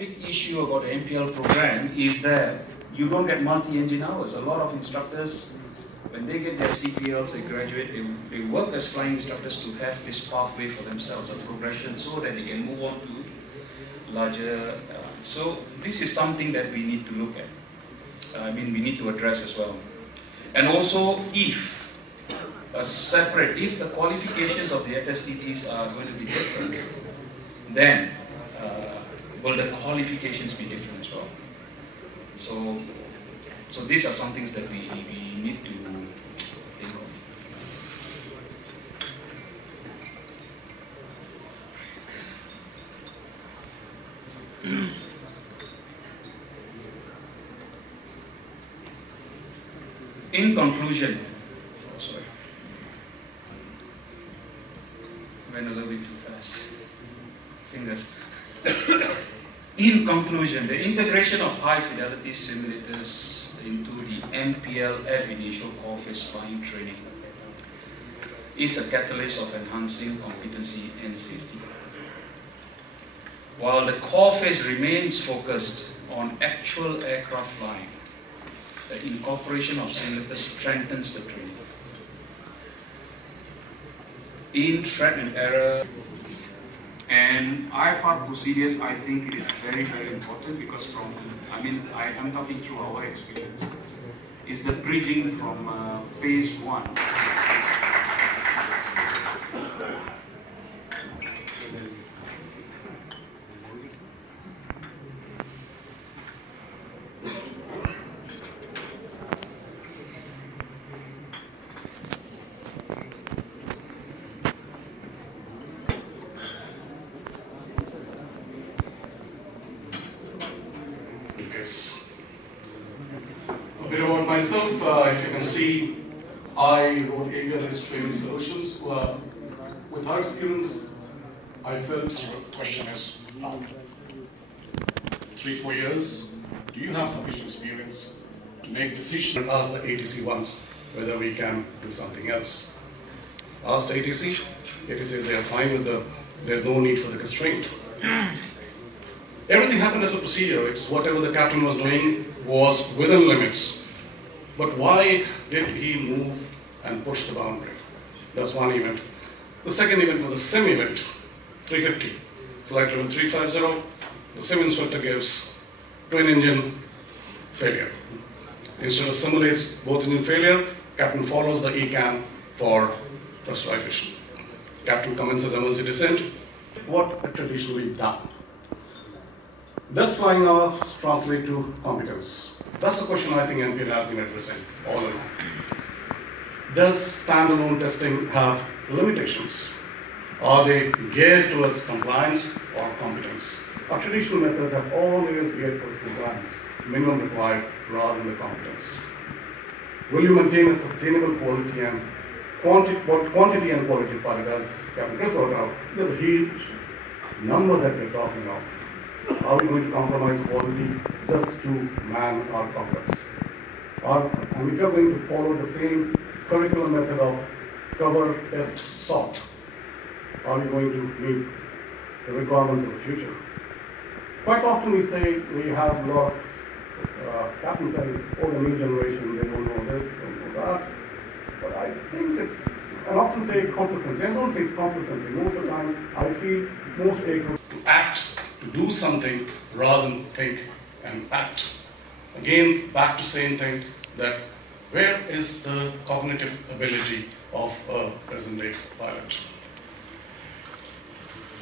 big issue about the MPL program is that you don't get multi-engine hours. A lot of instructors, when they get their CPLs, they graduate, they work as flying instructors to have this pathway for themselves, a progression, so that they can move on to larger. So this is something that we need to look at. We need to address as well. And also, if the qualifications of the FSTTs are going to be different, then will the qualifications be different as well? So these are some things that we need to think of. In conclusion, went a little bit too fast. Fingers. In conclusion, the integration of high fidelity simulators into the MPL Ab Initio core phase flying training is a catalyst of enhancing competency and safety. While the core phase remains focused on actual aircraft flying, the incorporation of simulators strengthens the training. In threat and error and IFR procedures, I think it is very, very important because I am talking through our experience, is the bridging from phase 1. A bit about myself, if you can see, I wrote avionics training solutions. With our experience, I felt the question is now, 3-4 years, do you have sufficient experience to make decisions? And ask the ATC once whether we can do something else. Ask the ATC, they are fine with there's no need for the constraint. Everything happened as a procedure. It's whatever the captain was doing was within limits. But why did he move and push the boundary? That's one event. The second event was a sim event, 350. Flight level 350, the sim instructor gives twin engine failure. Instructor simulates both engine failure, captain follows the ECAN for pressurization. Captain commences emergency descent. What traditionally done? Does flying hours translate to competence? That's the question I think NPL has been addressing all along. Does standalone testing have limitations? Are they geared towards compliance or competence? Our traditional methods have always geared towards compliance, minimum required rather than the competence. Will you maintain a sustainable quality and quantity and quality part? As Captain Chris brought out, there's a huge number that we're talking of. Are we going to compromise quality just to man our complex? And if we are going to follow the same curriculum method of cover, test, sort, are we going to meet the requirements of the future? Quite often we say we have a lot of captains saying, oh, the new generation, they don't know this, they don't know that. But I think I often say complacency. I don't say it's complacency. Most of the time, I feel most aircraft to act, to do something rather than think and act. Again, back to same thing, that where is the cognitive ability of a present-day pilot?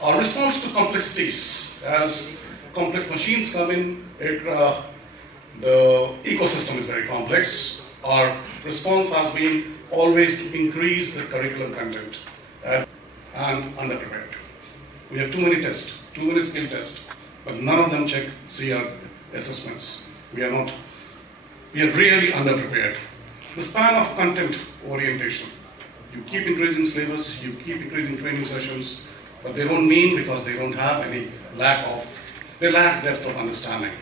Our response to complexities, as complex machines come in, the ecosystem is very complex. Our response has been always to increase the curriculum content and underprepared. We have too many tests, too many skill tests, but none of them check CR assessments. We are really underprepared. The span of content orientation. You keep increasing syllabus, you keep increasing training sessions, but they don't mean because they don't have any they lack depth of understanding.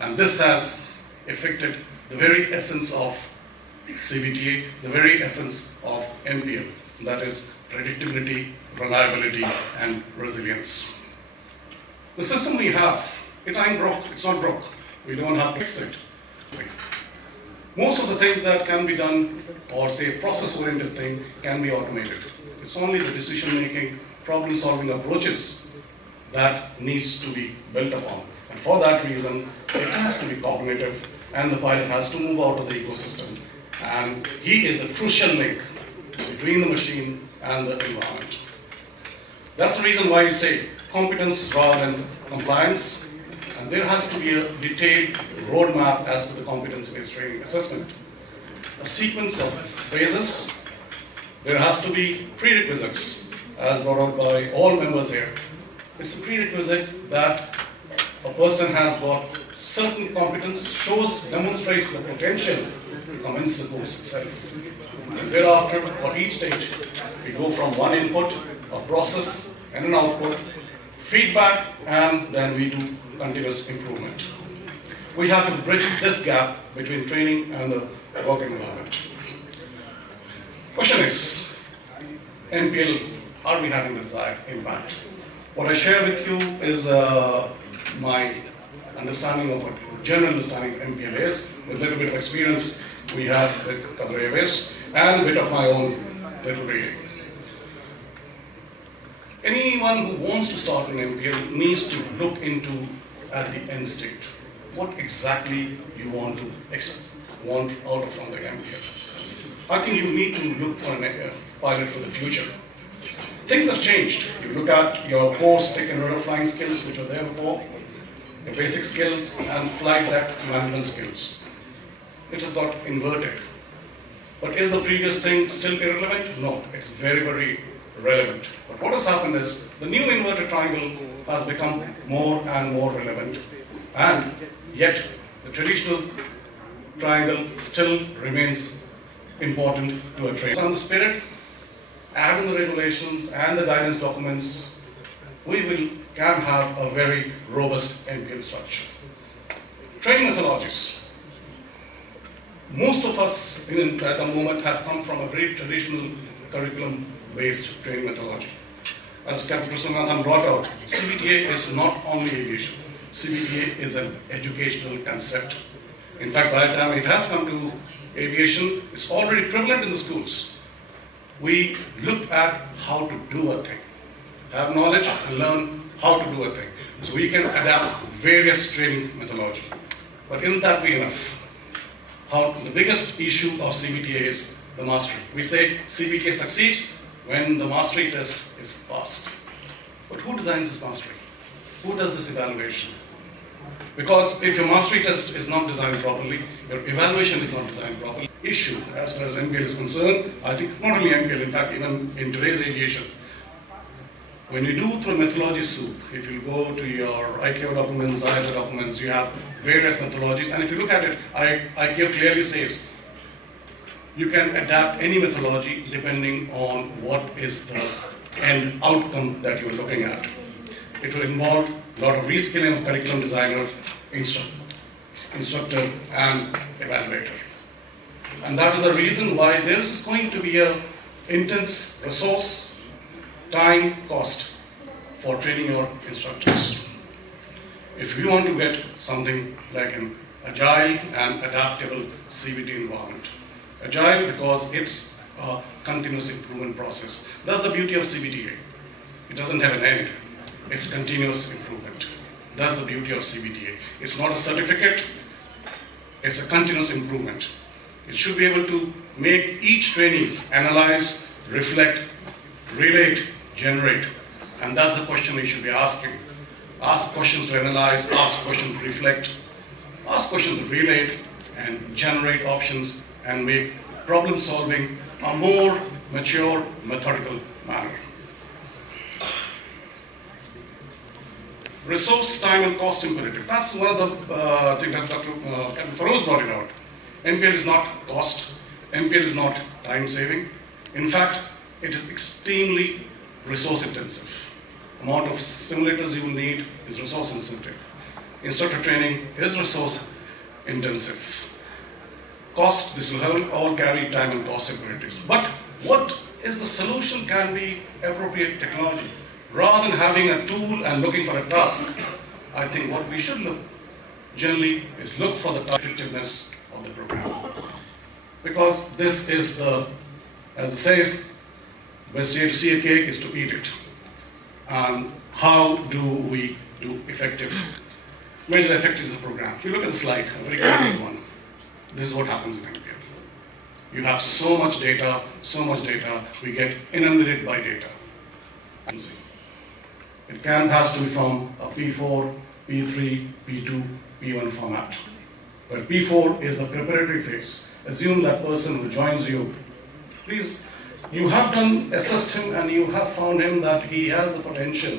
And this has affected the very essence of CBTA, the very essence of MPL, that is predictability, reliability, and resilience. The system we have It ain't broke, it's not broke. We don't have to fix it. Most of the things that can be done, or say process-oriented thing, can be automated. It's only the decision-making, problem-solving approaches that needs to be built upon. And for that reason, it has to be cognitive, and the pilot has to move out of the ecosystem. And he is the crucial link between the machine and the environment. That's the reason why we say competence rather than compliance. And there has to be a detailed roadmap as to the competence-based training assessment. A sequence of phases. There has to be prerequisites, as brought out by all members here. It's a prerequisite that a person has got certain competence, demonstrates the potential to commence the course itself. And thereafter, for each stage, we go from one input, a process, and an output, feedback, and then we do continuous improvement. We have to bridge this gap between training and the work environment. Question is, NPL, are we having the desired impact? What I share with you is my understanding of what general understanding of NPL is, with a little bit of experience we have with Qatar Airways, and a bit of my own little reading. Anyone who wants to start an NPL needs to look into at the end state what exactly you want out from the NPL. I think you need to look for a pilot for the future. Things have changed. You look at your course, taken rid of flying skills, which were there before, your basic skills, and flight deck management skills. It has got inverted. But is the previous thing still irrelevant? No, it's very, very relevant. But what has happened is the new inverted triangle has become more and more relevant, and yet the traditional triangle still remains important to a trainer. On the spirit, add in the regulations and the guidance documents, we can have a very robust NPL structure. Training methodologies. Most of us at the moment have come from a very traditional curriculum-based training methodology. As Captain Krishnanathan brought out, CBTA is not only aviation. CBTA is an educational concept. In fact, by the time it has come to aviation, it's already prevalent in the schools. We look at how to do a thing, have knowledge and learn how to do a thing. So we can adapt various training methodology. But isn't that be enough? The biggest issue of CBTA is the mastery. We say CBTA succeeds when the mastery test is passed. But who designs this mastery? Who does this evaluation? Because if your mastery test is not designed properly, your evaluation is not designed properly. Issue as far as NPL is concerned, I think not only NPL, in fact even in today's aviation, when you do through methodology soup, if you go to your ICAO documents, IATA documents, you have various methodologies, and if you look at it, ICAO clearly says you can adapt any methodology depending on what is the end outcome that you're looking at. It will involve a lot of reskilling of curriculum designer, instructor, and evaluator. And that is the reason why there is going to be an intense resource, time, cost for training your instructors. If you want to get something like an agile and adaptable CBT environment. Agile because it's a continuous improvement process. That's the beauty of CBTA. It doesn't have an end. It's continuous improvement. That's the beauty of CBTA. It's not a certificate, it's a continuous improvement. It should be able to make each training analyze, reflect, relate, generate. And that's the question we should be asking. Ask questions to analyze, ask questions to reflect, ask questions to relate, and generate options and make problem solving a more mature, methodical manner. Resource, time, and cost imperative. That's one of the things that Dr. Captain Feroz brought it out. NPL is not cost. NPL is not time saving. In fact, it is extremely resource intensive. Amount of simulators you will need is resource intensive. Instructor training is resource intensive. Cost, this will all carry time and cost imperatives. But what is the solution can be appropriate technology. Rather than having a tool and looking for a task, I think what we should look generally is look for the effectiveness of the program. Because this is the, as I say, best way to see a cake is to eat it. And how do we do effective, measure effectiveness of the program? If you look at the slide, a very critical one, this is what happens in MPL. You have so much data, we get inundated by data. It has to be from a P4, P3, P2, P1 format. But P4 is the preparatory phase. Assume that person who joins you, please, you have assessed him and you have found him that he has the potential